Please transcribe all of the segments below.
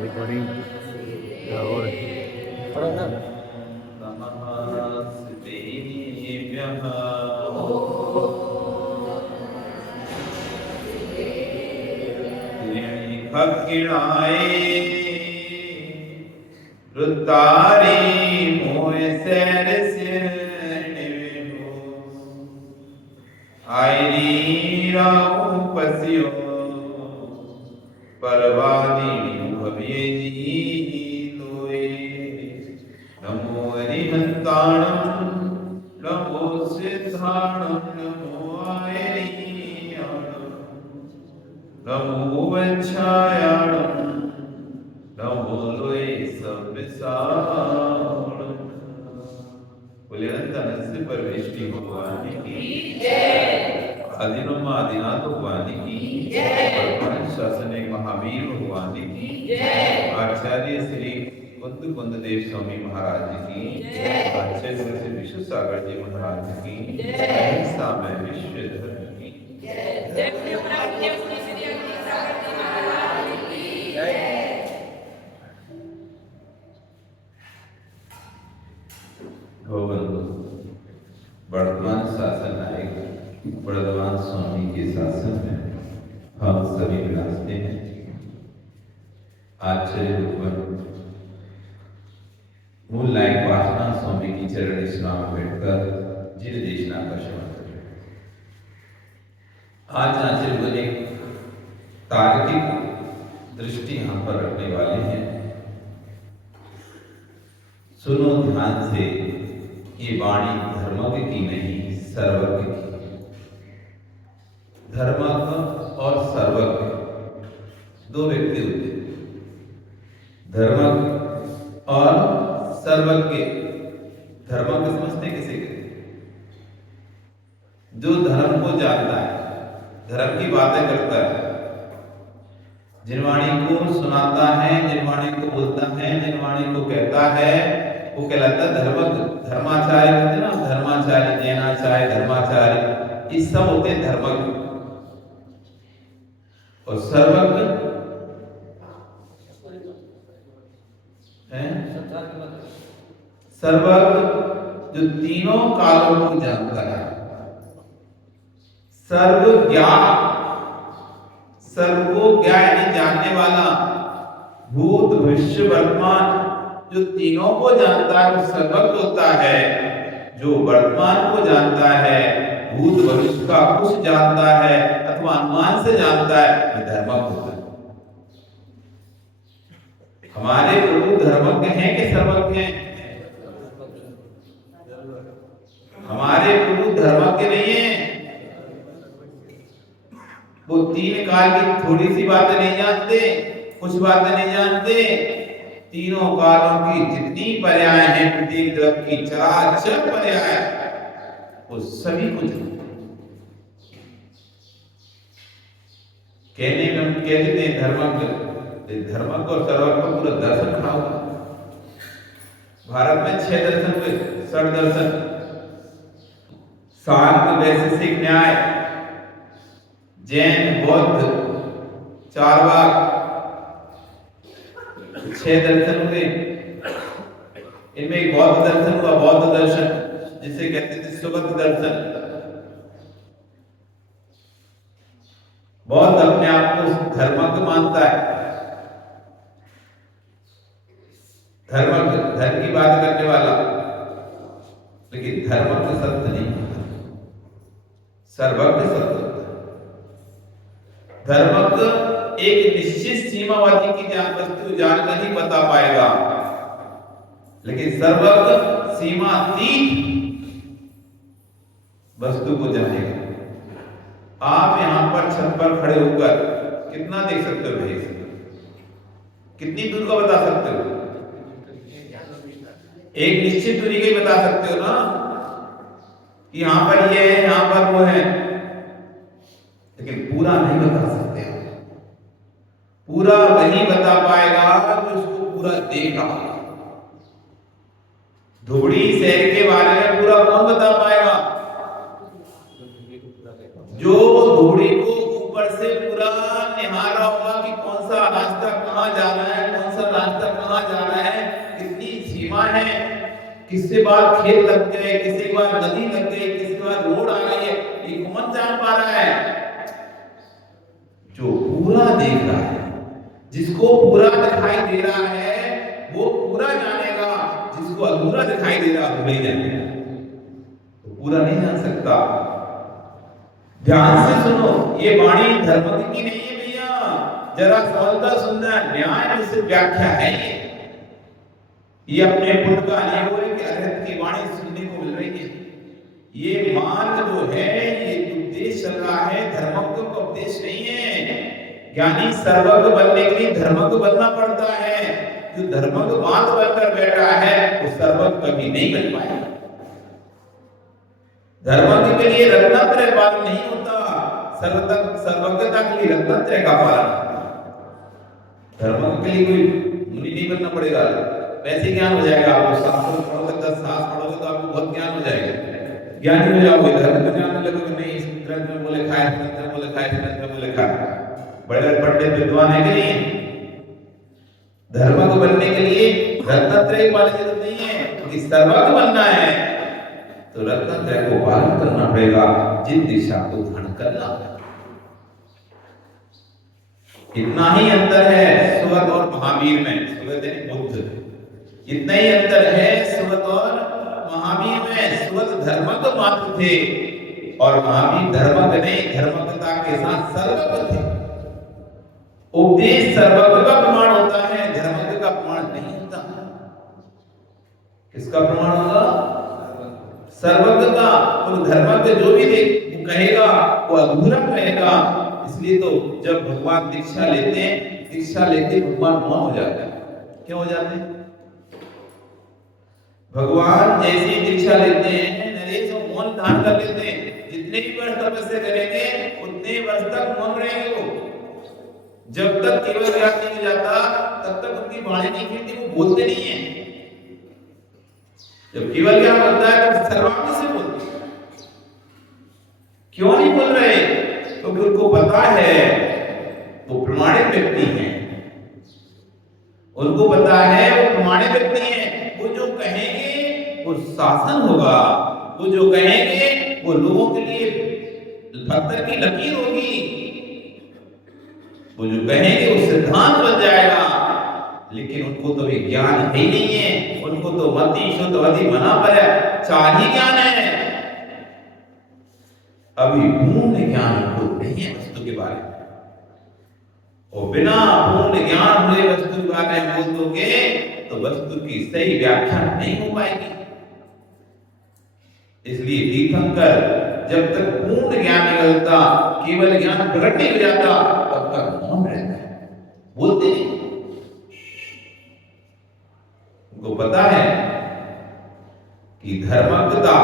Recording भक्तिणाए रुतारी मोय सैर से आईनी राहु पसियो परवादी भव्य जी लोए नमो हरिहंताणं नमो सिद्धाणं नमो आयनीयाणं नमो वंशायाणं नमो लोए संविसारणं। बोले अनंत अनंत परमेश्वरी भगवान की आदिनों आदिनाथ भगवान की वर्तमान शासन महावीर भगवान की आचार्य श्री कुंद कुंद देव स्वामी महाराज की आचार्य श्री विश्व सागर जी महाराज की अहिंसा में विश्व धर्म की वर्तमान शासन नायक वर्धमान स्वामी के शासन में हम सभी विराजते हैं। आचार्य मूल नायक वासना स्वामी की चरण स्नान बैठकर जिन देशना का श्रवण करें। आज आचार्य ने तार्किक दृष्टि यहाँ पर रखने वाले हैं। सुनो ध्यान से, ये वाणी धर्मज्ञ की नहीं सर्वज्ञ की। धर्मज्ञ और सर्वज्ञ दो व्यक्ति होते हैं। धर्मज्ञ और सर्वज्ञ। धर्मज्ञ समझते किसे कहते हैं? जो धर्म को जानता है, धर्म की बातें करता है, जिन वाणी को सुनाता है, जिन वाणी को बोलता है, जिन वाणी को कहता है, वो कहलाता है धर्मज्ञ। धर्माचार्य होते ना, धर्माचार्य, जैनाचार्य, धर्माचार्य, ये सब होते हैं धर्मज्ञ। और सर्वज्ञ है सर्वज्ञ जो तीनों कालों को जानता है। सर्वज्ञान, सर्व को ज्ञान यानी जानने वाला। भूत भविष्य वर्तमान जो तीनों को जानता है वो सर्वज्ञ होता है। जो वर्तमान को जानता है, भूत भविष्य का कुछ जानता है अथवा अनुमान से जानता है, वह धर्मज्ञ होता है। हमारे प्रभु धर्मज्ञ हैं कि सर्वज्ञ हैं? हमारे प्रभु धर्मज्ञ नहीं है। वो तीन काल की थोड़ी सी बातें नहीं जानते, कुछ बातें नहीं जानते। तीनों कालों की जितनी पर्याय हैं, प्रत्येक द्रव्य की चराचर पर्याय, वो सभी कुछ कहने में हम कह देते हैं धर्मज्ञ। धर्मज्ञ और सर्वज्ञ का पूरा दर्शन खड़ा हुआ। भारत में 6 दर्शन हुए, 6 दर्शन। सांख्य, वैशेषिक, न्याय, जैन, बौद्ध, चारवाक, 6 दर्शन हुए। इनमें एक बौद्ध दर्शन हुआ, बौद्ध दर्शन, जिसे कहते थे सुगत दर्शन। बौद्ध अपने आप को धर्मज्ञ मानता है। धर्मज्ञ, धर्म की बात करने वाला, लेकिन धर्मज्ञ सत्य नहीं होता, सर्वज्ञ सत्य होता है। धर्मज्ञ एक निश्चित सीमावादी की वस्तु जानकर ही बता पाएगा, लेकिन सर्वज्ञ सीमातीत वस्तु को जानेगा। आप यहां पर छत पर खड़े होकर कितना देख सकते हो भाई? कितनी दूर का बता सकते हो? एक निश्चित दूरी का ही बता सकते हो ना, कि यहां पर ये है, यहां पर वो है, लेकिन पूरा नहीं बता सकते। पूरा वही बता पाएगा जो उसको पूरा देख रहा है। धुबड़ी शहर के बारे में पूरा कौन बता पाएगा? जो धुबड़ी को ऊपर से पूरा निहार रहा होगा कि कौन सा रास्ता कहाँ जा रहा है, कौन सा रास्ता कहाँ जा रहा है, कितनी सीमा है, किसके बाद खेत लग गए, किसके बाद नदी लग गई, किसके बाद रोड आ गई है, ये कौन जान पा रहा है? जो पूरा देख रहा है, जिसको पूरा दिखाई दे रहा है वो पूरा जानेगा, जिसको अधूरा दिखाई दे रहा है वो नहीं जानेगा, तो पूरा नहीं जान सकता। ध्यान से सुनो, ये वाणी धर्म की नहीं है भैया, जरा समझदार सुनना, न्याय में सिर्फ व्याख्या है। ये अपने पुण्य का नहीं हो रही कि अरहत की वाणी सुनने को मिल रही है। ये मार्ग जो है, ये उपदेश चल रहा है, धर्मज्ञ का उपदेश नहीं है। ज्ञानी सर्वज्ञ बनने के लिए धर्मज्ञ बनना पड़ता है। जो धर्मज्ञ बात बनकर बैठा है वो सर्वज्ञ कभी नहीं बन पाएगा। धर्मज्ञ के लिए रत्नत्रय पालन नहीं होता, सर्वज्ञता के लिए रत्नत्रय का पालन। धर्मज्ञ के लिए कोई मुनि नहीं बनना पड़ेगा, वैसे ज्ञान हो जाएगा। आपको शास्त्र पढ़ोगे, 10 शास्त्र पढ़ोगे तो आपको बहुत ज्ञान हो जाएगा, ज्ञानी हो जाओगे। धर्म को जानने लगोगे, नहीं इस ग्रंथ में बोले खाए, ग्रंथ में बोले खाए, ग्रंथ में बोले खाए। बड़े पंडित विद्वान है कि नहीं? धर्म को बनने के लिए रत्नत्रय पालन जरूरत नहीं है, क्योंकि सर्वज्ञ बनना है तो रत्नत्रय को पालन करना पड़ेगा, जिन दिशा को ध्यान करना है। इतना ही अंतर है सुगत और महावीर में। सुगत यानी बुद्ध, इतना ही अंतर है सुगत और महावीर में। सुगत धर्मज्ञ मात्र थे और महावीर धर्मज्ञ नहीं, धर्मज्ञता के साथ सर्वज्ञ थे। उपदेश सर्वज्ञ का प्रमाण होता है, धर्मज्ञ का प्रमाण नहीं होता। किसका प्रमाण होगा? सर्वज्ञ का। और धर्मज्ञ जो भी कहेगा वो अधूरा कहेगा। इसलिए तो जब भगवान दीक्षा लेते भगवान मौन हो जाते हैं। क्यों हो जाते हैं? भगवान जैसी दीक्षा लेते हैं नरेश मौन धारण कर लेते हैं। जितने भी वर्ष तपस्या करेंगे उतने वर्ष तक मौन रहेंगे वो। जब तक केवल ज्ञान नहीं हो जाता तब तक उनकी वाणी नहीं खुलती, वो बोलते नहीं है। जब केवल ज्ञान होता है तो सर्वांग से बोलते हैं। क्यों नहीं बोल रहे? क्योंकि उनको पता है वो प्रमाणित व्यक्ति हैं, उनको पता है वो प्रमाणित व्यक्ति हैं। वो जो कहेंगे वो शासन होगा, वो जो कहेंगे वो लोगों के लिए पत्थर की लकीर होगी, वो जो कहेंगे वो सिद्धांत बन जाएगा। लेकिन उनको तो भी ज्ञान ही नहीं है, उनको तो मति शुद्धवती बना पर चाहिए ज्ञान है, अभी पूर्ण ज्ञान उनको नहीं है वस्तु के बारे में। और बिना पूर्ण ज्ञान हुए वस्तु के बारे में बोलोगे तो वस्तु की सही व्याख्या नहीं हो पाएगी। इसलिए तीर्थंकर जब तक पूर्ण ज्ञान नहीं मिलता, केवल ज्ञान प्रकट नहीं हो जाता, तब तक मौन रहता है, बोलते नहीं। उनको पता है कि धर्मज्ञता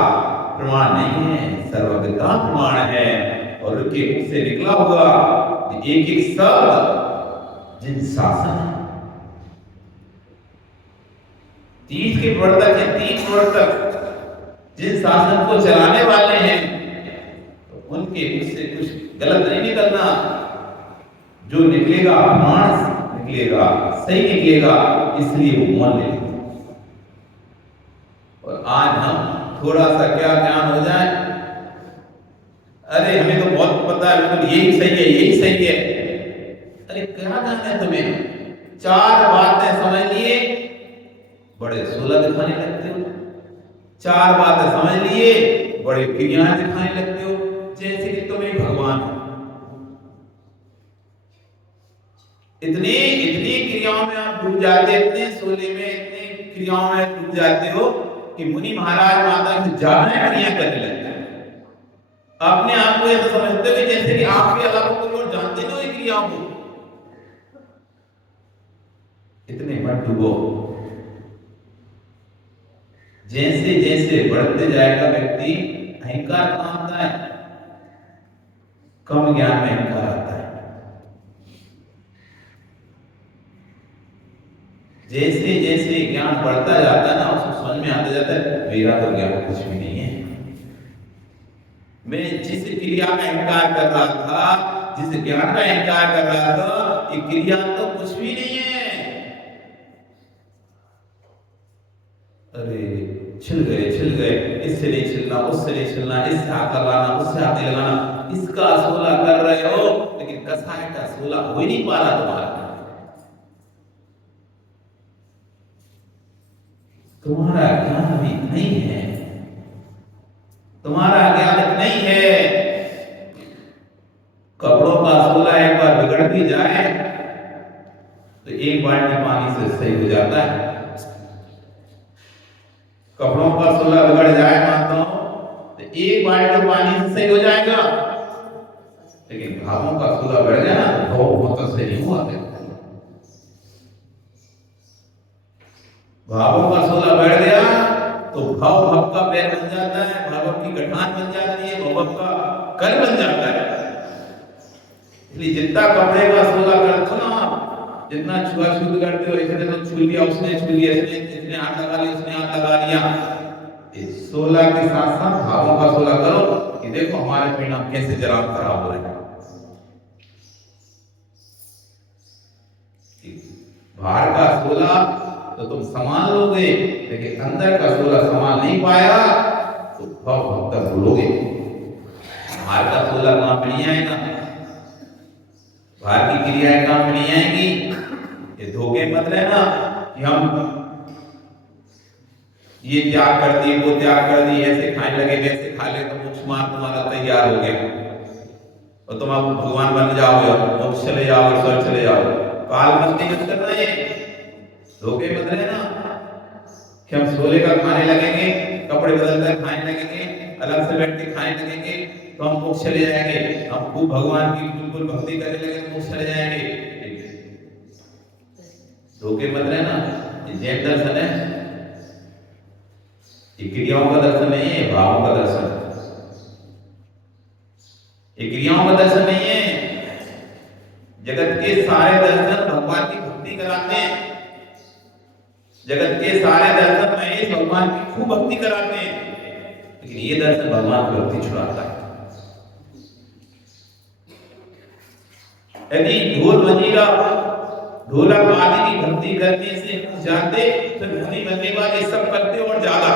प्रमाण नहीं है, सर्वज्ञता प्रमाण है। और उनके मुख से निकला हुआ एक एक शब्द जिन शासन है। तीर्थ के प्रवर्तक हैं, तीर्थ प्रवर्तक जिन शासन को चलाने वाले हैं, तो उनके मुख से कुछ गलत नहीं निकलना। जो निकलेगा प्रमाण निकलेगा, सही निकलेगा, इसलिए वो मान लेते। और आज हम थोड़ा सा क्या ज्ञान हो जाए, अरे हमें तो बहुत पता है, बिल्कुल यही सही है, यही सही है। अरे क्या ज्ञान है तुम्हें? 4 बातें समझ लिए बड़े सुलभ दिखाने लगते हो, 4 बातें समझ लिए बड़े क्रियाएं दिखाने लगते हो, जैसे कि तुम्हें भगवान हो। इतनी क्रियाओं में आप डूब जाते, इतने सोले में, इतनी क्रियाओं में डूब जाते हो कि मुनि महाराज माता से ज्यादा क्रिया करने लगते हैं। अपने आप को ऐसा समझते हो कि जैसे कि आपके अलावा कोई और जानते नहीं हो क्रियाओं को। इतने मत डूबो। जैसे जैसे बढ़ते जाएगा व्यक्ति, अहंकार कहाँ आता है? कम ज्ञान में अहंकार आता है। जैसे जैसे ज्ञान बढ़ता जाता है ना, उसको समझ में आता जाता है मेरा तो ज्ञान कुछ भी नहीं है। मैं जिस क्रिया का इनकार कर रहा था, जिस ज्ञान का इनकार कर रहा था, ये क्रिया तो कुछ भी नहीं है। अरे छिल गए, इससे नहीं छिलना, उससे नहीं छिलना, इससे हाथ लगाना, उससे हाथ नहीं लगाना, इसका सोला कर रहे हो, लेकिन कसाय का सोला हो ही नहीं पा रहा तुम्हारा। तुम्हारा ज्ञान भी नहीं है, तुम्हारा ज्ञान नहीं है। कपड़ों का सोला एक बार बिगड़ भी जाए तो एक बाल्टी पानी से सही हो जाता है। कपड़ों का सोला बिगड़ जाए मानता हूं तो एक बाल्टी पानी से सही हो जाएगा, लेकिन भावों का सोला बिगड़ जाए ना तो बहुत से नहीं हुआ। भावों का सोला बढ़ गया तो भाव का पैर बन जाता है, भाव की गठान बन जाती है, भाव का कर बन जाता है। इसलिए जितना कपड़े का सोला करते हो ना, जितना छुआछूत करते हो, इसने तो छू लिया, उसने छू लिया, इसने हाथ लगा लिया, उसने हाथ लगा लिया, इस सोला के साथ साथ भावों का सोला करो कि देखो हमारे परिणाम कैसे जरा खराब हो रहे हैं। बाहर का सोला तो तुम संभाल लोगे, लेकिन अंदर का सोला संभाल नहीं पाया तो बहुत तक भूलोगे। बाहर का सोला काम नहीं आएगा, बाहर की क्रियाएं काम नहीं आएंगी। ये धोखे मत रहना कि हम ये त्याग कर दिए, वो त्याग कर दिए, ऐसे खाने लगे, वैसे खा ले तो मोक्ष मार्ग तुम्हारा तैयार हो गया और तुम अब भगवान बन जाओगे, मोक्ष चले जाओगे, स्वर्ग चले जाओगे। काल मस्ती मत करना है, धोखे मत रहना कि हम सोले का खाने लगेंगे, कपड़े बदलकर खाने लगेंगे, अलग से बैठ के खाने लगेंगे तो हम मोक्ष चले जाएंगे, हम खूब भगवान की बिल्कुल भक्ति करने लगे तो मोक्ष चले जाएंगे। धोखे मत रहना। ये जैन दर्शन है, ये क्रियाओं का दर्शन नहीं है, भावों का दर्शन है। ये क्रियाओं का दर्शन नहीं है। जगत के सारे दर्शन भगवान की भक्ति कराते हैं, जगत के सारे दर्शन महेश भगवान की खूब भक्ति कराते हैं, लेकिन ये दर्शन भगवान की भक्ति छुड़ाता है। यदि ढोल मंजीरा ढोलक आदि की भक्ति करने से जाते तो मुनि बनने वाले सब करते और ज्यादा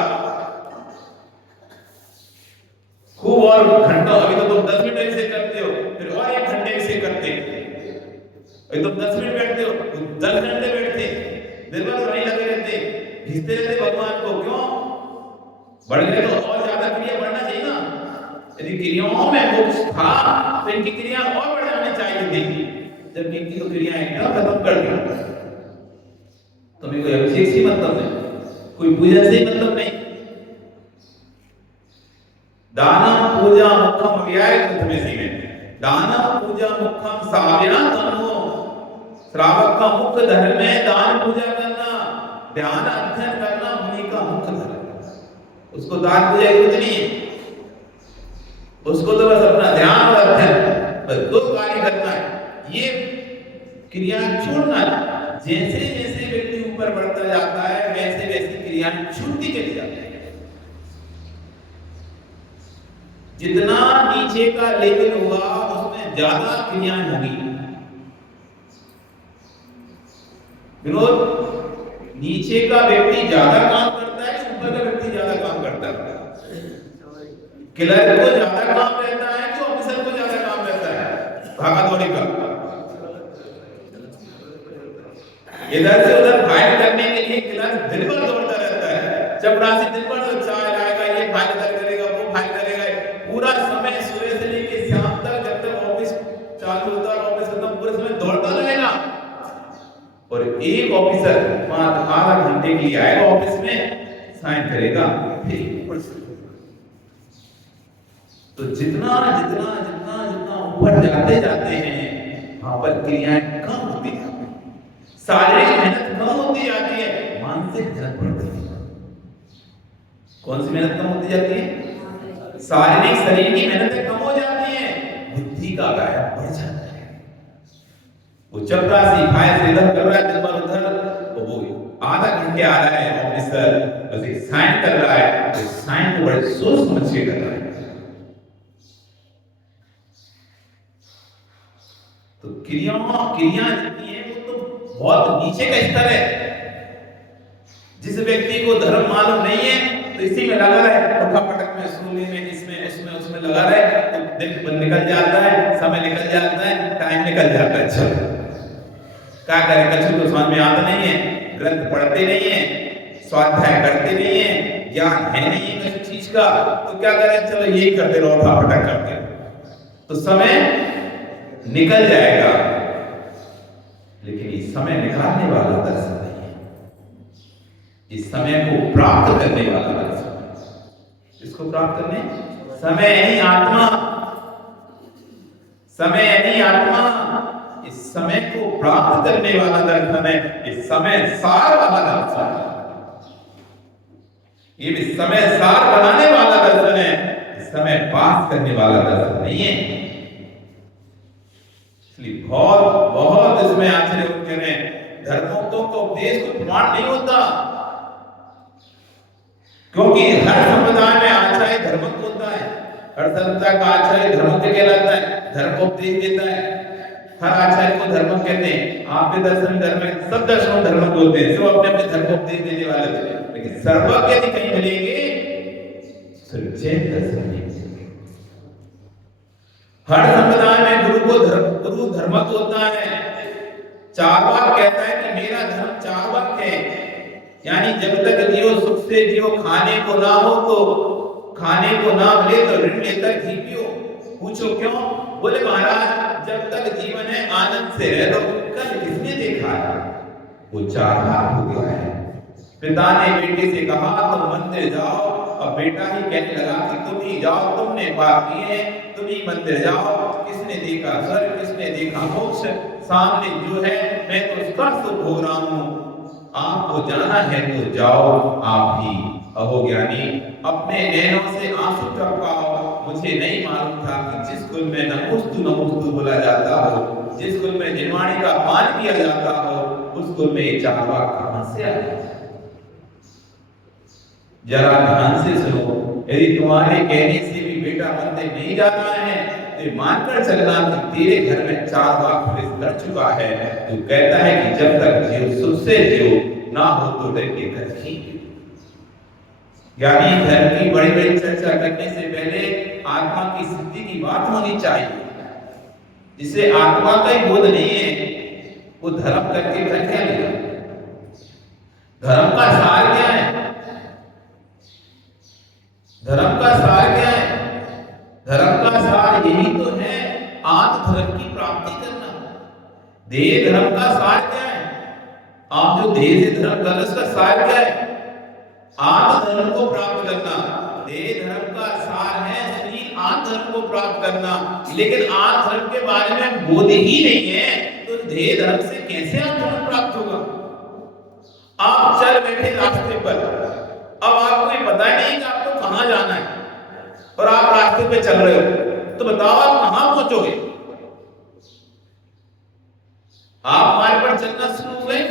खूब, और घंटों, अभी तो तुम 10 मिनट से करते हो, फिर और 1 घंटे से करते, अभी तुम 10 मिनट बैठते हो, 10 घंटे बैठते, दिन भर वहीं लगे रहते, घिसते रहते भगवान को। क्यों? बढ़ गए तो और ज्यादा क्रिया बढ़ना चाहिए ना। यदि क्रियाओं में मोक्ष था तो इनकी क्रिया और बढ़ जानी चाहिए थी, जबकि इनकी तो क्रिया एकदम खत्म कर दी। तुम्हें कोई अभिषेक से मतलब नहीं, कोई पूजा से मतलब नहीं। दानम पूजा मुखम व्याय में दानम पूजा मुखम साव्या तन्नो, श्रावक का मुख्य धर्म है दान पूजा करना, ध्यान अध्ययन करना मुनि का मुख्य धर्म है। उसको दान पूजा की कुछ नहीं है, उसको तो बस अपना ध्यान और अध्ययन, बस 2 कार्य करना है। ये क्रिया छोड़ना, जैसे जैसे व्यक्ति ऊपर बढ़ता जाता है वैसे वैसे क्रिया छूटती चली जाती है। जितना नीचे का लेवल होगा उसमें ज्यादा क्रियाएं होगी। विनोद, नीचे का व्यक्ति ज्यादा काम करता है कि ऊपर का व्यक्ति ज्यादा काम करता है? क्लर्क को ज्यादा काम रहता है कि ऑफिसर को ज्यादा काम रहता है? भागा दौड़ी का इधर से उधर फाइल करने के लिए क्लर्क दिन भर दौड़ता रहता है, चपरासी दिन भर चाय लाएगा, ये फाइल करेगा, वो फाइल करेगा, पूरा समय सुबह से लेकर शाम तक, जब तक ऑफिस चालू होता है ऑफिस खत्म, पूरे समय दौड़ता रहेगा। और एक ऑफिसर मात्र आधा घंटे के लिए आएगा ऑफिस में, साइन करेगा, तो जितना जितना जितना जितना ऊपर जाते जाते हैं वहां पर क्रियाएं कम होती जाती है, शारीरिक मेहनत कम होती जाती है, मानसिक मेहनत बढ़ती है। कौन सी मेहनत कम होती जाती है? शारीरिक, शरीर की मेहनतें कम हो जाती है, बुद्धि का व्यायाम बढ़ जाता है। वो चपरासी फाइल से इधर कर रहा है, दिन भर उधर, वो आधा घंटे आ रहा है ऑफिसर, बस एक साइन कर रहा है, तो साइन को बड़े सोच समझ के कर रहा है। तो क्रिया जितनी है वो तो बहुत नीचे का स्तर है। जिस व्यक्ति को धर्म मालूम नहीं है तो इसी में लगा रहे, उठा पटक में, सूली में, इसमें उसमें लगा रहे, तो दिन निकल जाता है, समय निकल जाता है, टाइम निकल जाता है। चलो क्या करें, कछु तो समझ में आता नहीं है, ग्रंथ पढ़ते नहीं है, स्वाध्याय करते नहीं है, ज्ञान है नहीं है किसी चीज का, तो क्या करें, चलो यही करते रहो, उठा पटक करते, तो समय निकल जाएगा। लेकिन इस समय निकालने वाला दर्शन नहीं है, इस समय को प्राप्त करने वाला दर्शन। इसको प्राप्त करने, समय यानी आत्मा, समय यानी आत्मा, इस समय को प्राप्त करने वाला दर्शन है, इस समय सार वाला दर्शन है, ये भी समय सार बनाने वाला दर्शन है, इस समय पास करने वाला दर्शन नहीं है। इसलिए बहुत इसमें आश्चर्य होते हैं, धर्मों को उपदेश को प्रमाण नहीं होता, क्योंकि हर संप्रदाय में आचार्य धर्मज्ञ होता है, हर संप्रदाय का आचार्य धर्मज्ञ कहलाता है, धर्म को उपदेश देता है, हर आचार्य को धर्मज्ञ कहते हैं। आपके दर्शन धर्म, सब दर्शन धर्मज्ञ होते हैं, सब अपने अपने धर्म को उपदेश देने वाले थे, लेकिन सर्वज्ञ यदि कहीं मिलेंगे सिर्फ जैन दर्शन नहीं। हर संप्रदाय में गुरु धर्मज्ञ होता है, चार्वाक कहता है कि मेरा धर्म चार्वाक है, यानी जब तक जियो सुख से जियो, खाने को ना हो तो खाने को ना मिले तो ऋण लेकर घी पियो। पूछो क्यों? बोले महाराज जब तक जीवन है आनंद से रह लो। कल किसने देखा है? वो चार्वाक हो गया है। पिता ने बेटे से कहा तुम मंदिर जाओ, अब बेटा ही कहने लगा कि तुम ही जाओ, तुमने पाप किए, तुम ही मंदिर जाओ। किसने देखा स्वर्ग, किसने देखा मोक्ष? सामने जो है मैं तो स्पर्श भोग रहा हूँ, आपको जाना है तो जाओ आप ही। अहो ज्ञानी अपने नैनों से आंसू टपकाओ, मुझे नहीं मालूम था कि जिस कुल में नमोस्तु बोला जाता हो, जिस कुल में निर्वाणी का पान किया जाता हो, उस कुल में ये चार्वाक कहां से आ गया? जरा ध्यान से सुनो, यदि तुम्हारे कहने से भी बेटा मंदिर नहीं जाता है तो मानकर चलना कि तेरे घर में चार्वाक प्रवेश कर चुका है। तो कहता है कि जब तक जियो सुख से जियो, ना हो तो डर के घर ही। यानी धर्म की बड़ी बड़ी चर्चा करने से पहले आत्मा की सिद्धि की बात होनी चाहिए। जिसे आत्मा का ही बोध नहीं है वो धर्म करके घर क्या लेगा? धर्म का सार क्या है? धर्म का सार क्या है? धर्म का सार यही तो है, आत्म धर्म की प्राप्ति करना। देह धर्म का सार क्या है? आप जो देह से धर्म कर रहे उसका सार क्या है? आत्म धर्म को प्राप्त करना। देह धर्म का सार है शरीर आत्म धर्म को प्राप्त करना, लेकिन आत्म धर्म के बारे में बोध ही नहीं है तो देह धर्म से कैसे आत्म धर्म प्राप्त होगा? आप चल बैठे रास्ते पर, अब आपको ये पता नहीं कि आपको कहां जाना है और आप रास्ते पे चल रहे हो, तो बताओ आप कहां पहुंचोगे? आप मार्ग पर चलना शुरू हो गए,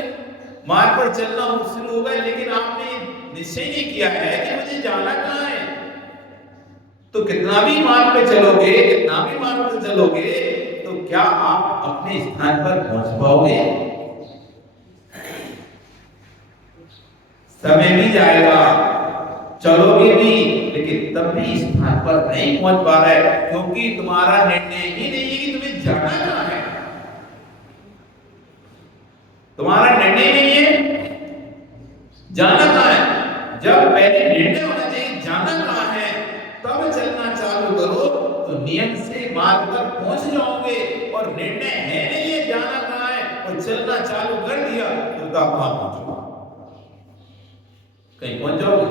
मार्ग पर चलना शुरू हो गए, लेकिन आपने निश्चय नहीं किया है कि मुझे जाना कहां है। तो कितना भी मार्ग पे चलोगे, कितना भी मार्ग पे चलोगे, तो क्या आप अपने स्थान पर पहुंच पाओगे? समय भी जाएगा, चलोगे भी, लेकिन तब भी स्थान पर नहीं पहुंच पा रहे, क्योंकि तुम्हारा निर्णय ही नहीं है कि तुम्हें जाना कहां है। तुम्हारा निर्णय नहीं है जाना कहां है। जब पहले निर्णय होना चाहिए जाना कहां है, तब चलना चालू करो तो नियम से मार्ग पर पहुंच जाओगे। और निर्णय है नहीं है जाना कहां है और चलना चालू कर दिया तो कहां पहुंचोगे? कहीं पहुंच जाओगे?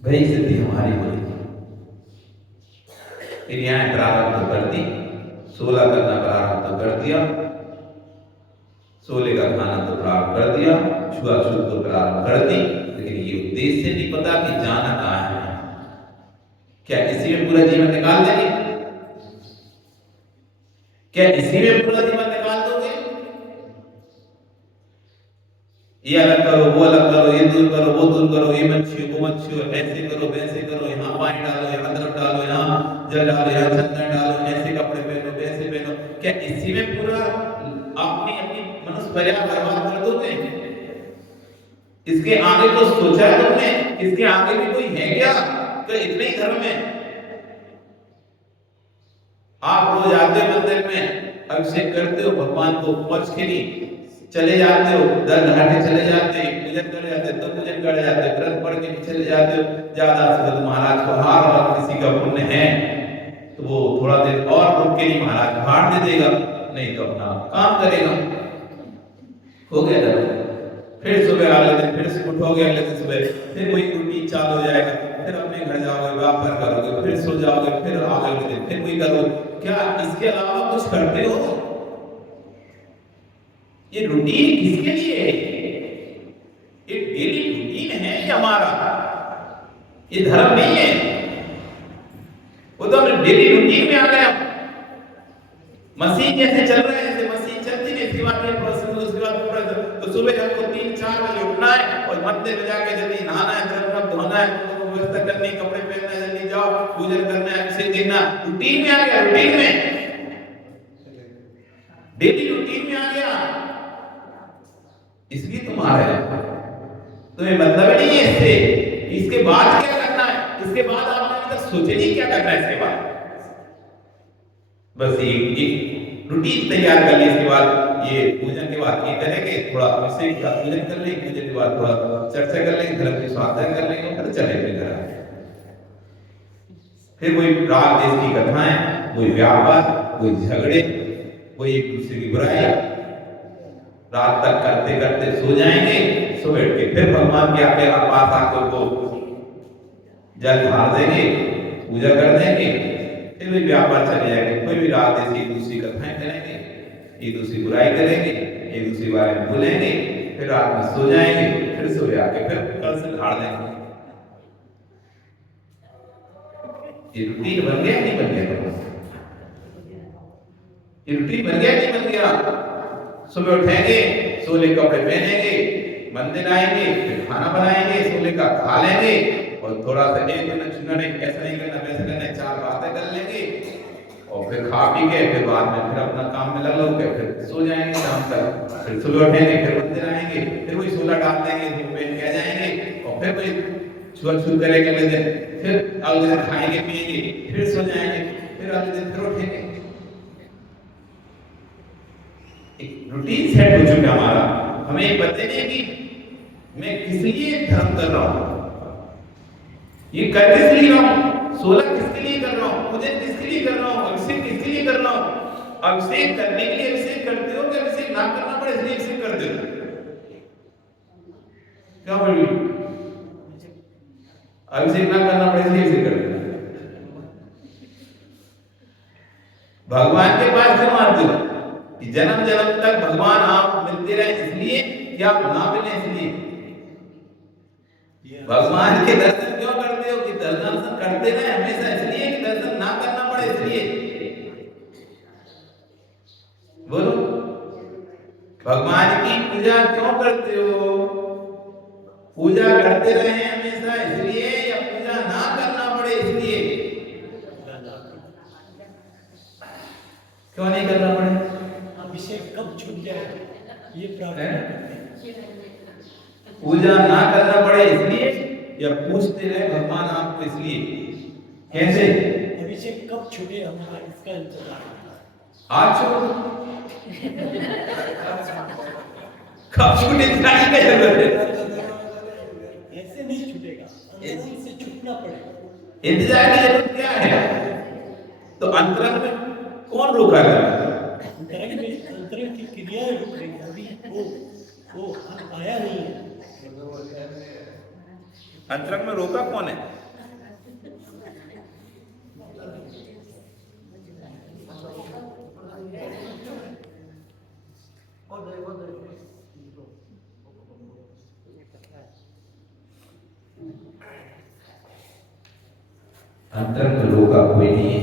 भाई सिद्धि हमारी बोली फिर यहाँ प्रारंभ तो कर दी, 16 करना प्रारंभ तो कर दिया, 16 का खाना तो प्रारंभ कर दिया, छुआछूत तो प्रारंभ कर दी, लेकिन ये उद्देश्य नहीं पता कि जाना कहां है। क्या इसी में पूरा जीवन निकाल देंगे? क्या इसी में पूरा जीवन निकाल निकाल दोगे? ये अलग करो, वो अलग करो, ये दूर करो, वो दूर करो, ये मत छुओ, वो मत छुओ, ऐसे करो, वैसे करो, यहाँ पानी डालो, यहाँ अदरक डालो, यहाँ जल डालो, यहाँ चंदन डालो, ऐसे कपड़े पहनो, वैसे पहनो। क्या इसी में पूरा अपनी अपनी मनुष्य बर्बाद कर दोगे? इसके आगे को सोचा है तुमने? इसके आगे भी कोई है क्या? तो इतने ही धर्म है। आप रोज आते हो मंदिर में, अभिषेक करते हो, भगवान को मोक्ष के लिए चले जाते हो, दर घाटे चले जाते हो, पूजन कर जाते हो, तो पूजन कर जाते हो, व्रत पढ़ के चले जाते हो। ज्यादा से ज्यादा महाराज को हार और किसी का पुण्य है तो वो थोड़ा देर और रुक के नहीं महाराज हार दे देगा, नहीं तो अपना काम करेगा। हो गया था। फिर सुबह अगले दिन फिर से उठोगे, अगले दिन सुबह फिर वही रूटीन चालू हो जाएगा, फिर अपने घर जाओगे, व्यापार करोगे, फिर सो जाओगे, फिर अगले दिन फिर वही करोगे। क्या इसके अलावा कुछ करते हो? ये रूटीन किसके लिए है? ये डेली रूटीन है ये हमारा, ये धर्म नहीं है। वो तो हम डेली रूटीन में आ गए। मशीन जैसे चल रहे हैं, जैसे मशीन चलती है, इसके बाद उसके बाद तो सुबह हमको 3-4 बजे उठना है और मंदिर में जाके जल्दी नहाना है, चरण धोना है, व्यवस्था करनी, कपड़े पहनना है, जल्दी जाओ, पूजन करना है, अभिषेक देखना, रूटीन में आ गया, रूटीन में, डेली रूटीन में आ गया। इसलिए तुम आ रहे हो, तुम्हें मतलब ही नहीं है इससे। इसके बाद क्या करना है? इसके बाद आपने अभी तक सोचे नहीं क्या करना है इसके बाद। बस एक रूटीन तैयार कर ली। इसके बाद ये पूजन के बाद ये करेंगे, थोड़ा अभिषेक का पूजन कर लेंगे, पूजन के बाद थोड़ा चर्चा कर लेंगे, धर्म की स्वाध्याय कर लेंगे, फिर चलेंगे घर। फिर वही राग देश की कथाएं, वही व्यापार, वही झगड़े, वही एक दूसरे की बुराई, रात तक करते करते सो जाएंगे। सुबह उठ के फिर भगवान के आगे पास आकर को जल ढाल देंगे, पूजा कर देंगे, फिर भी व्यापार चले जाएंगे। कोई भी रात ऐसी एक दूसरी कथाएं करेंगे, एक दूसरी बुराई करेंगे, एक दूसरी बारे में भूलेंगे, फिर रात में सो जाएंगे, फिर सुबह आके फिर कल से ढाल देंगे। ये रूटीन बन गया नहीं बन गया? ये रूटीन बन गया नहीं बन गया? सुबह उठेंगे, सोले कपड़े पहनेंगे, मंदिर आएंगे, फिर खाना बनाएंगे, सोले का खा लेंगे और थोड़ा सा एक दिन चुना नहीं, ऐसा नहीं करना, वैसा करना, 4 बातें कर लेंगे और फिर खा पी के फिर बाद में फिर अपना काम में लग लोगे, फिर सो जाएंगे शाम तक। फिर सुबह उठेंगे, फिर मंदिर आएंगे, फिर वही सोला डाल देंगे, धूप कह जाएंगे और फिर वही छुआ करेंगे अगले दिन, फिर अगले दिन खाएंगे पिएंगे, फिर सो जाएंगे, फिर अगले दिन फिर उठेंगे। एक रूटीन सेट हो चुका हमारा। हमें पता नहीं कि मैं किस लिए धर्म कर रहा हूं, ये कर किस लिए रहा हूं, 16 किसके लिए कर रहा हूं, पूजन किसके लिए कर रहा हूं, अभिषेक किसके लिए कर रहा हूं। अभिषेक करने के लिए अभिषेक करते हो कि अभिषेक ना करना पड़े इसलिए अभिषेक करते हो? क्या बोलिए? अभिषेक ना करना पड़े इसलिए अभिषेक करते हो? भगवान के पास क्यों आते हो? कि जन्म जन्म तक भगवान आप मिलते रहे इसलिए, या ना मिले इसलिए? भगवान के दर्शन क्यों करते हो? कि दर्शन करते रहे हमेशा इसलिए, कि दर्शन ना करना पड़े इसलिए? बोलो, भगवान की पूजा क्यों करते हो? पूजा करते रहे हमेशा इसलिए, या पूजा ना करना पड़े इसलिए? क्यों नहीं करना पड़े? अभिषेक कब छूट जाए ये प्रार्थना। पूजा ना करना पड़े इसलिए, या पूछते रहे भगवान आपको इसलिए? कैसे? अभिषेक कब छूटे हमारा इसका इंतजार। आज छोड़, कब छूटे इंतजार की जरूरत है? ऐसे नहीं छूटेगा, अंतरंग से छूटना पड़ेगा। इंतजार की जरूरत क्या है? तो अंतरंग में कौन रोका है? अंतरंग की क्रियाएं रुक रही है, अभी वो आया नहीं है। अंतरंग में रोका कौन है? अंतरंग में रोका कोई नहीं है,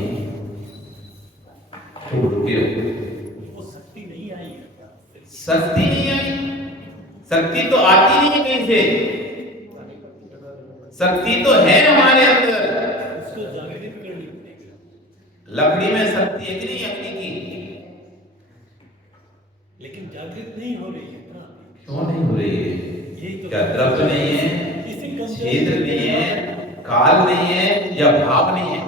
तो रुके हो। वो शक्ति नहीं शक्ति नहीं आई। शक्ति तो आती नहीं है कहीं से, शक्ति तो है हमारे अंदर, उसको जागृत करनी पड़ेगी। लकड़ी में शक्ति है कि नहीं अग्नि की, लेकिन जागृत नहीं हो रही है ना। क्यों नहीं हो रही है? यही तो क्या द्रव्य नहीं है, इसी कमजोरी क्षेत्र नहीं है, काल नहीं है, या भाव नहीं है?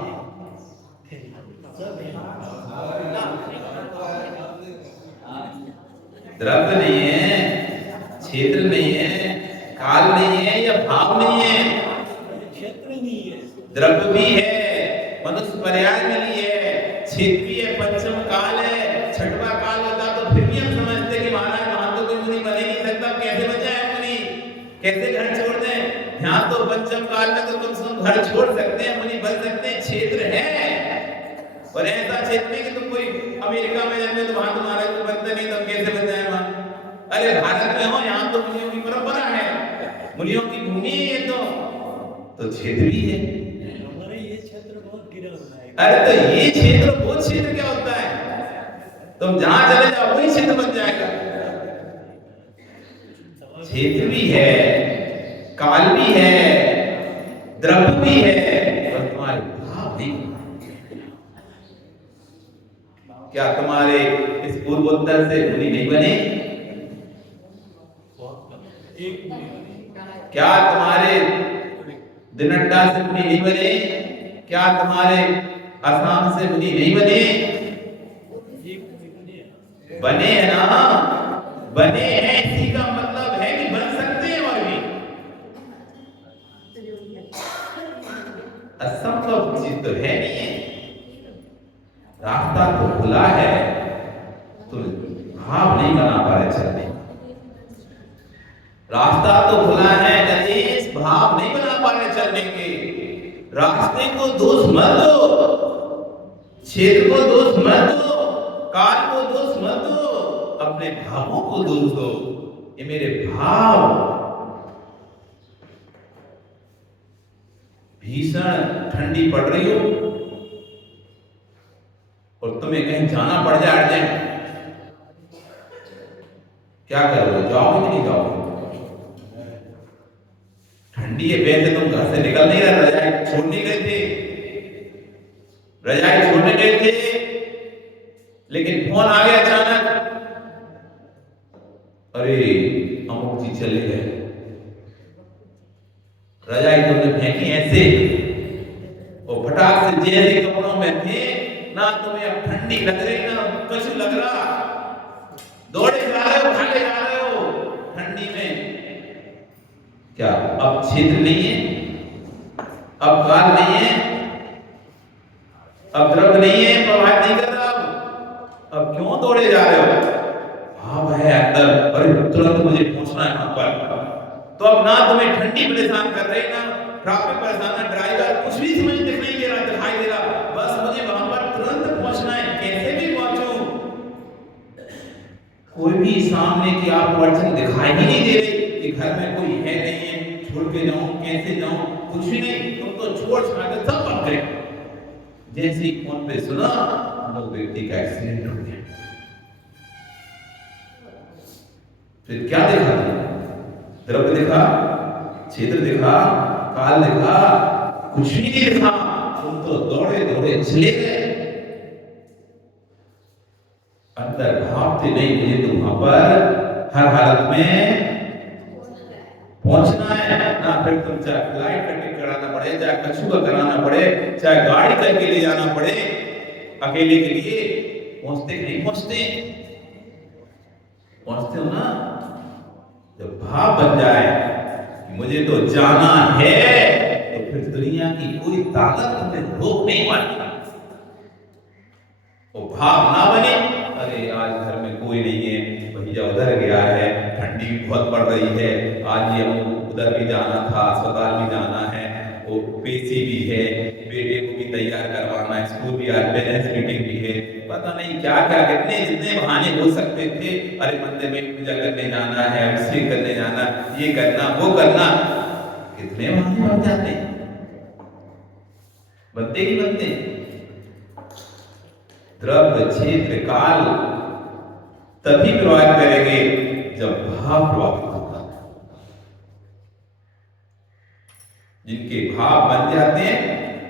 सब है। द्रव्य नहीं है, क्षेत्र नहीं है, काल नहीं है, या भाव नहीं है। क्षेत्र नहीं है, द्रव्य भी है, मनुष्य पर्याय मिली है, क्षेत्र भी है, पंचम काल है, छठवां काल होता तो फिर भी हम समझते कि महाराज वहां तो कोई मुनि बन ही नहीं सकता, कैसे बन जाए मुनि, कैसे घर छोड़ दें? यहाँ तो पंचम काल में तो कम से कम घर छोड़ सकते हैं, मुनि बन सकते हैं, क्षेत्र है। और ऐसा क्षेत्र में कि तुम कोई अमेरिका में जन्मे तो वहां तुम्हारा कोई बनता नहीं, तो कैसे बन जाए वहां? अरे भारत में हो, यहाँ तो मुनियों की परंपरा है, मुनियों की भूमि है ये तो क्षेत्र भी है। हमारे ये क्षेत्र बहुत गिरा हुआ है। अरे तो ये क्षेत्र वो क्षेत्र क्या होता है? तुम जहां चले जाओ वही क्षेत्र बन जाएगा। क्षेत्र भी है, काल भी है, द्रव्य भी है, और तुम्हारे भाव नहीं। क्या तुम्हारे इस पूर्वोत्तर से मुनि नहीं बने? एक मिनट। क्या तुम्हारे दिनड्डा से मुनि नहीं बने? क्या तुम्हारे असम से मुनि नहीं बने? बने हैं ना, बने हैं, इसी का मतलब है कि बन सकते हैं और भी। असंभव चीज तो है नहीं है, रास्ता तो खुला है, तो भाव नहीं बना पा रहे चलने। रास्ता तो खुला है, नरेश, भाव नहीं बना पा रहे चलने के। रास्ते को दोष मत दो, क्षेत्र को दोष मत दो, काल को दोष मत दो, अपने भावों को दोष दो। ये मेरे भाव भीषण ठंडी पड़ रही हो और तुम्हें कहीं जाना पड़ जाए अर्जेंट, क्या करोगे? जाओगे कि नहीं जाओगे? ठंडी है, वैसे तुम घर से निकल नहीं रहे, रजाई छोड़ने गए थे, रजाई छोड़ने गए थे, लेकिन फोन आ गया अचानक, अरे अमुक जी चले गए। रजाई तुमने फेंकी ऐसे, और फटाक से जैसे कपड़ों में थे ना, तुम्हें अब ठंडी लग रही ना कुछ लग रहा, दौड़े जा रहे हो, भागे जा रहे हो ठंडी में। क्या अब क्षेत्र नहीं है, अब काल नहीं है, अब द्रव्य नहीं है, प्रभावित नहीं कर रहा, अब क्यों दौड़े जा रहे हो? भाव है अंदर, अरे तुरंत मुझे पहुंचना है वहां पर। तो अब ना तुम्हें ठंडी परेशान कर रही, ना ट्रैफिक परेशान, ना ड्राइवर, कुछ भी समझ नहीं दे रहा, दिखाई दे रहा, बस मुझे वहां पर तुरंत पहुंचना है, कैसे भी पहुंचूं। कोई भी सामने की आपको अड़चन दिखाई ही नहीं दे रही कि घर में कोई है नहीं है, छोड़ के जाऊं, कैसे जाऊं, कुछ भी नहीं, तुम तो छोड़ छाड़ के सब भाग गए। जैसे ही फोन पे सुना हम लोग व्यक्ति का एक्सीडेंट हो गया, फिर क्या देखा? द्रव्य देखा, क्षेत्र देखा, काल देखा, कुछ भी नहीं देखा, तुम तो दौड़े दौड़े चले गए। अंदर भावते नहीं, मुझे तो वहां पर हर हालत में पहुंचना है ना। फिर तुम चाहे फ्लाइट का टिकट कराना पड़े, चाहे कछु का कराना पड़े, चाहे गाड़ी करके ले जाना पड़े, अकेले के लिए पहुंचते नहीं पहुंचते? पहुंचते हो ना। जब भाव बन जाए कि मुझे तो जाना है, तो फिर दुनिया की कोई ताकत तुम्हें रोक नहीं पाती। वो भाव ना बने, अरे आज घर में कोई नहीं है, भैया उधर गया है, ठंडी भी बहुत पड़ रही है, आज ये उधर भी जाना था, अस्पताल भी जाना है, वो पेशी भी है, बेटे को भी तैयार करवाना है, स्कूल भी, आज पेरेंट्स मीटिंग भी है, पता नहीं क्या क्या कितने जितने बहाने हो सकते थे। अरे मंदिर में पूजा करने जाना है, अभिषेक करने जाना, ये करना वो करना, कितने बहाने बन जाते, बनते ही बनते। द्रव्य, क्षेत्र, काल, तभी प्रभावित करेंगे जब भाव प्रभावित होगा। जिनके भाव बन जाते हैं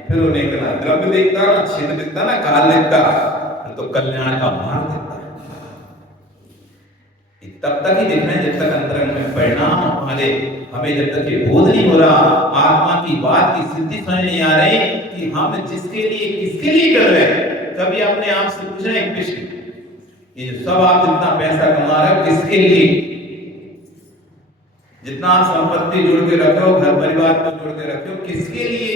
फिर उन्हें ना द्रव्य देखता, ना क्षेत्र देखता, ना काल देखता, तो कल्याण का मार्ग देखता। तब तक ही देखना है जब तक अंतरंग में परिणाम हमारे हमें जब तक ये बोध नहीं हो रहा, आत्मा की बात की सिद्धि समझ नहीं आ रही कि हम जिसके लिए किसके लिए कर रहे हैं। कभी अपने आप से पूछना एक प्रश्न, ये जो सब आप जितना पैसा कमा रहे हो किसके लिए? जितना आप संपत्ति जोड़ के रखे हो, घर परिवार को जोड़ के रखे हो, किसके लिए?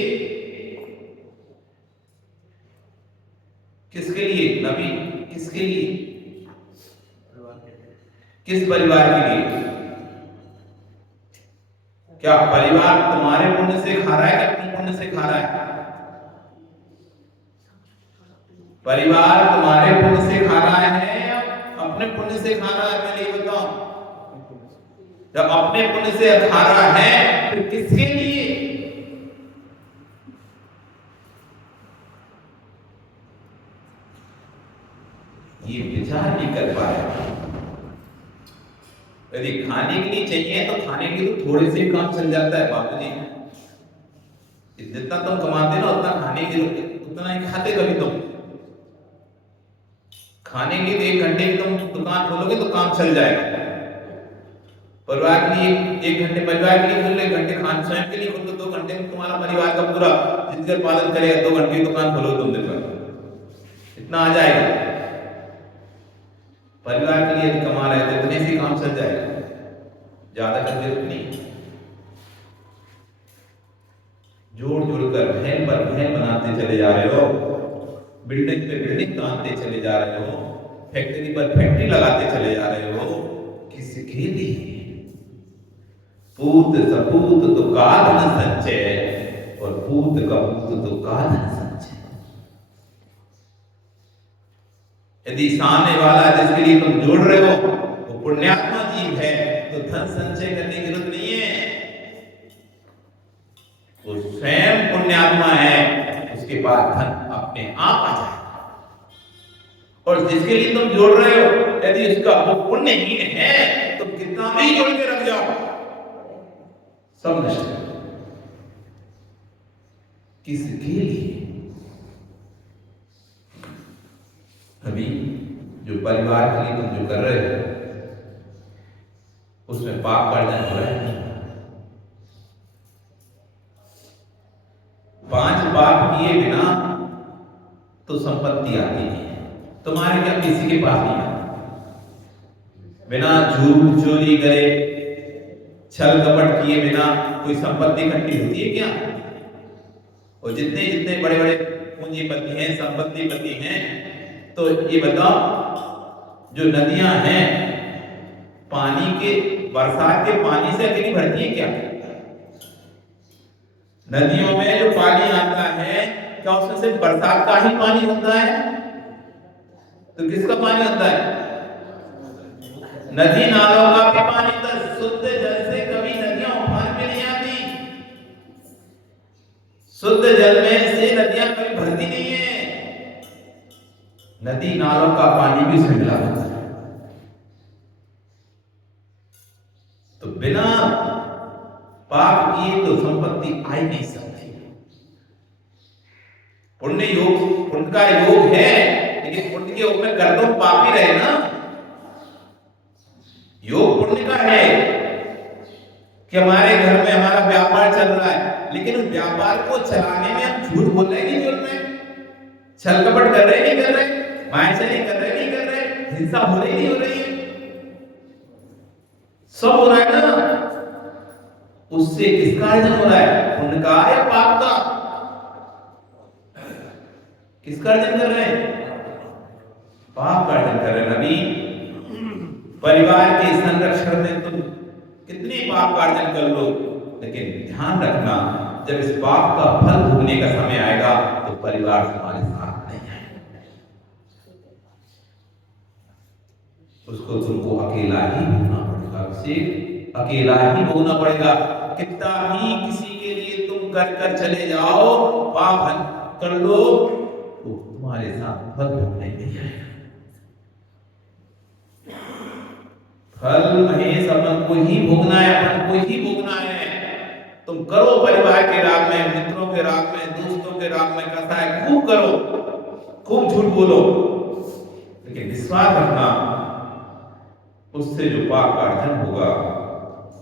किसके लिए नबी? किसके लिए? किस परिवार के लिए? क्या परिवार तुम्हारे पुण्य से खा रहा है कि अपने पुण्य से खा रहा है? परिवार तुम्हारे पुण्य से खा रहा है या अपने पुण्य से खा रहा है? पहले ये बताओ। जब अपने पुण्य से खा रहा है फिर किसके लिए? ये विचार नहीं कर पाए। यदि खाने के लिए चाहिए तो खाने के लिए तो थोड़े से काम चल जाता है बाबूजी। जितना तुम कमाते ना उतना खाने के लिए उतना ही खाते कभी तुम। खाने के लिए 1 घंटे की तुम दुकान खोलोगे तो काम चल जाएगा। परिवार के लिए 1 घंटे परिवार के लिए खोलो, 1 घंटे खान स्वयं के लिए खोलो, 2 घंटे में तुम्हारा परिवार का पूरा जिंदगी पालन करेगा। 2 घंटे की दुकान खोलो तुम दिन भर, इतना आ जाएगा। परिवार के लिए कमा रहे थे इतने से काम चल जाएगा, ज्यादा करके नहीं। जोड़ जोड़कर महल पर महल बनाते चले जा रहे हो, बिल्डिंग पे बिल्डिंग बनाते चले जा रहे हो, फैक्ट्री पर फैक्ट्री लगाते चले जा रहे हो। किसके लिए? पूत सपूत तो का धन संचय और पूत कपूत तो का धन संचय। यदि सामने वाला जिसके लिए तुम जोड़ रहे हो वो पुण्यात्मा जीव है तो धन संचय करने की जरूरत नहीं है। वो स्वयं पुण्यात्मा है, उसके बाद धन अपने आप आ जाएगा। और जिसके लिए तुम जोड़ रहे हो यदि उसका वो पुण्यहीन है तो कितना भी जोड़ के रख जाओ सब नष्ट है। किसके लिए? अभी जो परिवार के लिए तुम जो कर रहे हो उसमें पाप का अर्जन हो रहा है। 5 पाप किए बिना तो संपत्ति आती नहीं है। तुम्हारे क्या किसी के पास नहीं आती। बिना झूठ चोरी करे छल कपट किए बिना कोई संपत्ति इकट्ठी होती है क्या? और जितने जितने बड़े बड़े पूंजीपति हैं, संपत्तिपति हैं, तो ये बताओ जो नदियां हैं पानी के बरसात के पानी से अकेली भरती है क्या? नदियों में जो पानी आता है क्या उसमें सिर्फ बरसात का ही पानी होता है? तो किसका पानी होता है? नदी नालों का भी पानी तो शुद्ध जल से कभी नदियां उफान पे नहीं आती। शुद्ध जल में से नदियां कभी भरती नहीं है। नदी नालों का पानी भी उसमें मिला होता है। तो बिना पाप किए तो संपत्ति आ ही नहीं सकती। पुण्य का योग है, लेकिन पुण्य के योग में कर दो पाप ही रहे ना। योग पुण्य का है कि हमारे घर में हमारा व्यापार चल रहा है, लेकिन उस व्यापार को चलाने में हम झूठ बोल रहे नहीं बोल रहे, छल कपट कर रहे नहीं कर रहे, मायाचरी कर रहे नहीं कर रहे, हिंसा हो रही नहीं हो रही है, सब हो रहा है ना। उससे किसका अर्जन हो रहा है? पुण्य का या पाप का? किसका अर्जन कर रहे हैं? पाप का अर्जन कर रहे हैं। नबी परिवार के संरक्षण में तुम कितने पाप का अर्जन कर लो, लेकिन ध्यान रखना जब इस पाप का फल भोगने का समय आएगा तो परिवार तुम्हारे साथ नहीं आएगा, उसको तुमको अकेला ही भोगना पड़ेगा। उसे अकेला ही भोगना पड़ेगा। कितना भी किसी के लिए तुम कर कर चले जाओ, पाप कर लो, तो तुम्हारे साथ फल भोगने नहीं आएगा। फल महेश अपन को ही भोगना है, अपन को ही भोगना है। तुम करो परिवार के राग में, मित्रों के राग में, दोस्तों के राग में, कथा है खूब करो, खूब झूठ बोलो, लेकिन विश्वास रखना उससे जो पाप का अर्जन होगा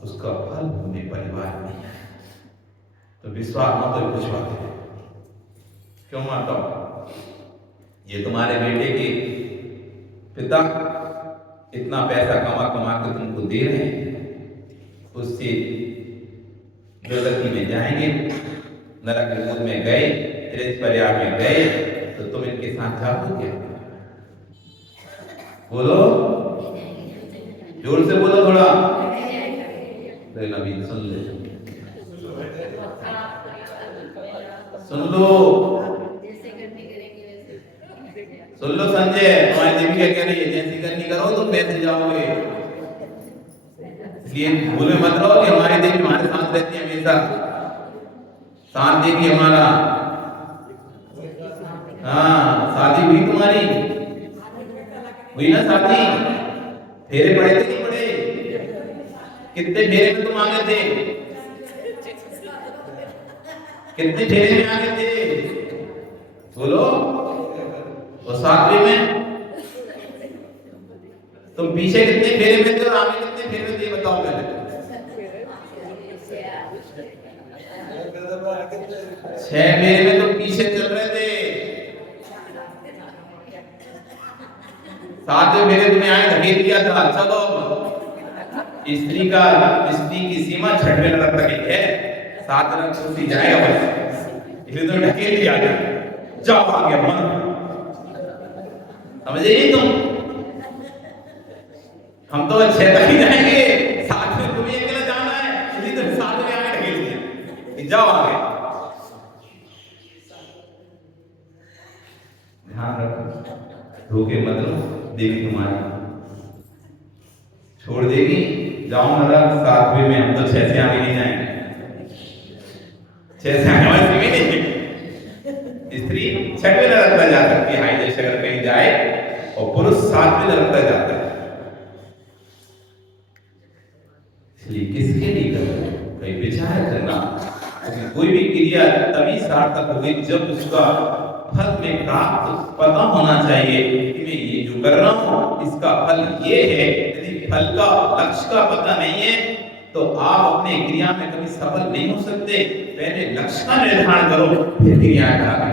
उसका फल भूमि परिवार में है। तो विश्वास मत तो कुछ बात है। क्यों माता, ये तुम्हारे बेटे के पिता इतना पैसा कमा कमा के तुमको दे रहे हैं, उससे गलती में जाएंगे, नरक के मुंह में गए, त्रेस पर्याय में गए, तो तुम इनके साथ जाओ क्या? बोलो, जोर से बोलो थोड़ा। नबी सुन ले, सुन लो, सुन लो संजय, तुम्हारी देवी क्या कह रही है? जैसी करनी करो तुम वैसे जाओगे। इसलिए भूल में मत रहो कि हमारी देवी हमारे साथ रहती है हमेशा, साथ देगी हमारा। हाँ, शादी हुई तुम्हारी? हुई ना शादी? फेरे पड़े थे नहीं पड़े? कितने फेरे में तुम आगे थे? कितने फेरे में आगे थे? बोलो। और 7वें में तुम पीछे कितने फेरे में थे और आगे कितने फेरे में थे, बताओ पहले। 6 फेरे में तुम पीछे चल रहे थे, 7वें फेरे तुम्हें आए धकेल दिया था। चलो, स्त्री की सीमा 6वें नरक तक है, 7 नरक छूटी जाएगा बस, इसलिए तो ढकेल दिया गया। जाओ आगे मन, समझे नहीं तुम? हम तो 6 तक ही जाएंगे, 7 में तुम्हें अकेला जाना है, इसलिए तो 7 में आगे ढकेल दिया, जाओ आगे। ध्यान रखो, धोखे मत लो, देवी तुम्हारी छोड़ देगी। जाओ नरक 7वें में, हम तो 6 से आगे नहीं जाएंगे, 6 से आगे वाली में नहीं। स्त्री 6वें नरक तक जा सकती है, हाई जैसे अगर कहीं जाए, और पुरुष 7वें नरक तक जाता है। इसलिए किसके लिए करना, कहीं विचार करना। कोई भी क्रिया तभी सार्थक होगी जब उसका फल में प्राप्त पता होना चाहिए कि मैं ये जो कर रहा हूँ इसका फल ये है। यदि फल का लक्ष्य का पता नहीं है तो आप अपने क्रिया में कभी सफल नहीं हो सकते। पहले लक्ष्य का निर्धारण करो, फिर क्रिया करो।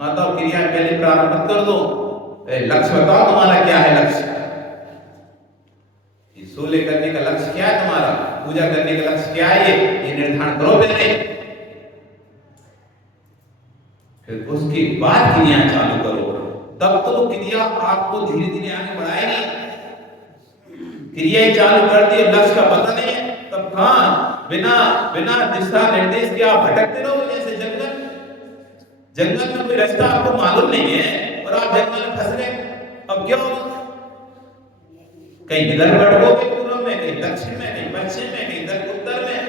माता क्रिया पहले प्रारंभ मत कर दो, पहले लक्ष्य बताओ तुम्हारा क्या है लक्ष्य। सोले करने का लक्ष्य क्या है तुम्हारा, पूजा करने का लक्ष्य क्या है, ये निर्धारण करो पहले, फिर उसके बाद क्रिया चालू करो। तब तो क्रिया आपको धीरे धीरे आगे बढ़ाएगी। क्रिया चालू कर दी, लक्ष्य का पता नहीं है, तब कहां बिना बिना दिशा निर्देश के आप भटकते रहो। जैसे जंगल में कोई रास्ता आपको मालूम नहीं है और आप जंगल में फंस गए, अब क्या होगा? कहीं इधर भटकोगे पूर्व में, कहीं दक्षिण में, कहीं पश्चिम में, कहीं उत्तर में,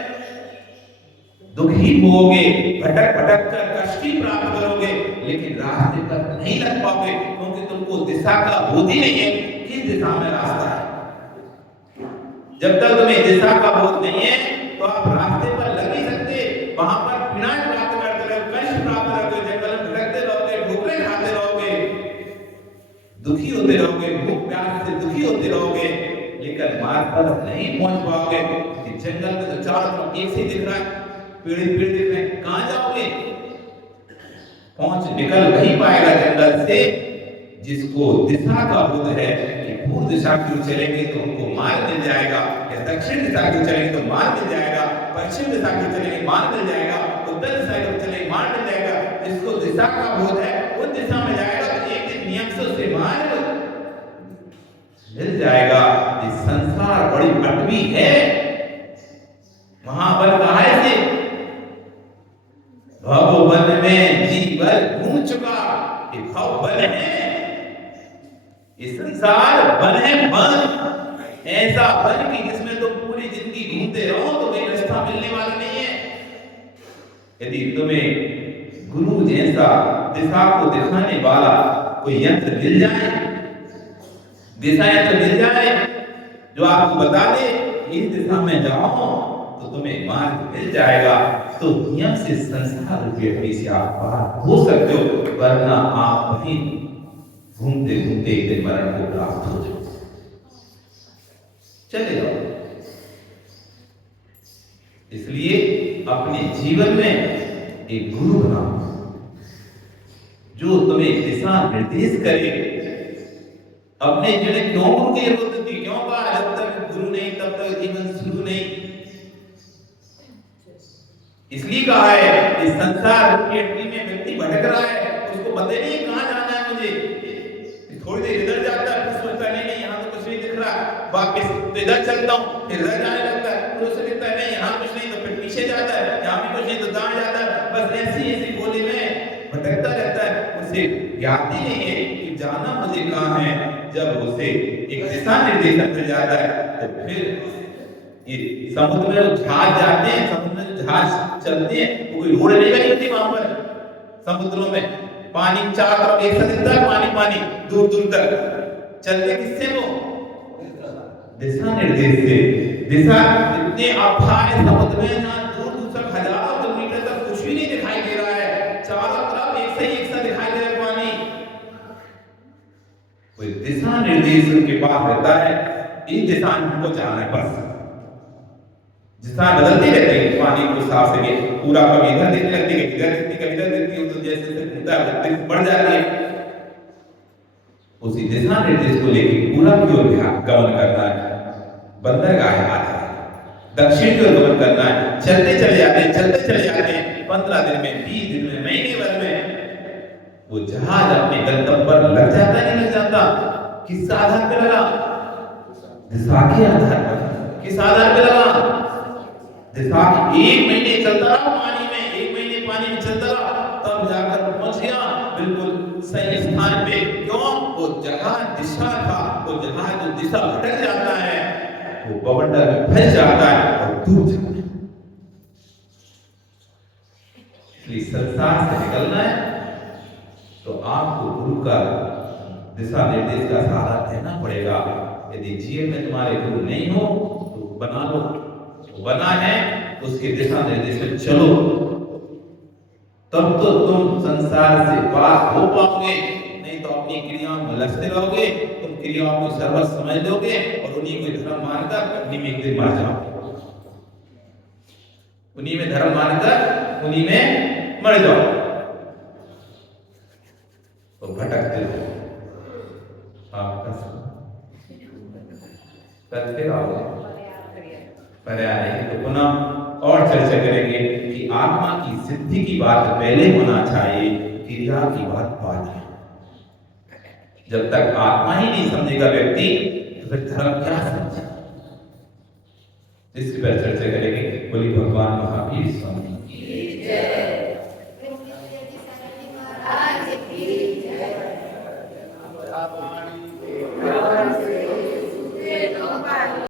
दुखी होगे, भटक भटक कर कष्ट ही प्राप्त करोगे, लेकिन रास्ते पर नहीं लग पाओगे, क्योंकि तुमको दिशा का बोध ही नहीं है किस दिशा में रास्ता है। जब तक तुम्हें दिशा का बोध नहीं है तो आप रास्ते पर लग नहीं सकते। वहां पर पीड़ा प्राप्त करते रहोगे, कष्ट प्राप्त करोगे, जंगल में भटकते रहोगे, ठोकरें खाते रहोगे, दुखी होते रहोगे, भूख प्यास से दुखी होते रहोगे, लेकिन मार्ग पर नहीं पहुंच पाओगे। जंगल में तो चारों तरफ एक से दिख रहा है, पेड़ पेड़ दिख रहे हैं, कहां जाओगे? पहुंच निकल नहीं पाएगा जंगल से जिसको दिशा का बोध है कि पूर्व दिशा की चलेंगे तो हमको मार्ग मिल जाएगा, या दक्षिण दिशा की चलेंगे तो मार्ग मिल जाएगा, पश्चिम दिशा की चलेंगे मार्ग मिल जाएगा, उत्तर दिशा की चलेंगे मार्ग मिल जाएगा। जिसको दिशा का बोध है उस दिशा में जाएगा तो एक दिन नियम से उसे मार्ग मिल जाएगा। इस संसार बड़ी अटवी है, महाबल कहा से भव वन में जीवन घूम चुका, ये भव वन है, ये संसार वन है, वन ऐसा वन कि जिसमें तो पूरी जिंदगी घूमते रहो तो कोई रास्ता मिलने वाला नहीं है। यदि तुम्हें गुरु जैसा दिशा को दिखाने वाला कोई यंत्र मिल जाए, दिशा यंत्र मिल जाए, जो आपको बता दे इस दिशा में जाओ तो तुम्हें मार्ग मिल जाएगा, तो दुनिया से संसार रूपी अग्नि से आप पार हो सकते हो, वरना आप वहीं घूमते घूमते एक दिन मरण को प्राप्त हो जाओ। चले जाओ। इसलिए अपने जीवन में एक गुरु बनाओ जो तुम्हें दिशा निर्देश करे। अपने जीवन क्यों गुरु की जरूरत थी, क्यों कहा जब तक गुरु नहीं तब तक जीवन शुरू नहीं। इसलिए कहा है कि संसार की अड्डी में व्यक्ति भटक रहा है, उसको पता नहीं कहां जाना है मुझे। थोड़ी देर इधर जाता है, फिर सोचता है नहीं यहाँ तो कुछ नहीं दिख रहा, वापस तो इधर चलता हूँ, फिर इधर जाने लगता है, फिर उसे दिखता है नहीं यहाँ कुछ नहीं, तो फिर पीछे जाता है, यहाँ भी कुछ नहीं तो दाएं जाता है। बस ऐसी ऐसी गोली में भटकता रहता है, उसे ज्ञात ही नहीं है कि जाना मुझे कहाँ है। जब उसे एक दिशा निर्देशन मिल जाता है तो फिर ये समुद्र में जहाज जाते हैं, समुद्र में जहाज चलते हैं, कोई रोड नहीं बनी होती वहां पर। समुद्रों में पानी चारों तरफ एक साथ दिखता है, पानी पानी दूर दूर तक। चलते किससे वो? दिशा निर्देश से। दिशा इतने अथाह समुद्र में ना दूर दूर तक हजारों किलोमीटर तक कुछ भी नहीं दिखाई दे रहा है, चारों तरफ एक सा दिखाई दे रहा है पानी। कोई दिशा निर्देश उनके पास रहता है, इस दिशा में हमको जाना है बस। दिशा बदलती रहती है पानी को साफ से पूरा, कभी इधर दिखने लगती है, इधर दिखती, कभी इधर दिखती है, तो जैसे जैसे घूमता है बढ़ जाती है। उसी दिशा निर्देश को लेकर पूरा की ओर गमन करना है। बंदरगाह हाथ है, दक्षिण की ओर गमन करना है। चलते चले जाते हैं, चलते चले जाते हैं। 15 दिन में, 20 दिन में, महीने भर में वो जहाज अपने गंतव्य पर लग जाता है, नहीं लग जाता? किस आधार पे लगा? दिशा के आधार पर। किस आधार पे लगा? दिशा। 1 महीने चलता रहा पानी में, 1 महीने पानी में चलता रहा, तब जाकर पहुंच गया बिल्कुल सही स्थान पे। क्यों? वो जहाज दिशा था, वो जहाज जो दिशा भटक जाता है वो बवंडर में फंस जाता है और डूब जाता है। इसलिए संसार से निकलना है तो आपको गुरु का दिशा निर्देश का सहारा लेना पड़ेगा। यदि जीवन में तुम्हारे गुरु नहीं हो तो बना लो, बना है उसके दिशा निर्देश में चलो, तब तो तुम संसार से पार हो पाओगे। नहीं तो अपनी क्रियाओं में लचते रहोगे, तुम क्रियाओं को सर्वस्व समझ लोगे और उन्हीं को धर्म मानकर उन्हीं में एक दिन मर जाओगे। उन्हीं में धर्म मानकर उन्हीं में मर जाओ, तो भटकते रहो। करते रहोगे पर्याय। तो पुनः और चर्चा करेंगे कि आत्मा की सिद्धि की बात पहले होना चाहिए, क्रिया की बात बाद में। जब तक आत्मा ही नहीं समझेगा व्यक्ति तो फिर धर्म क्या समझे? इस पर चर्चा करेंगे। बोली भगवान महावीर स्वामी।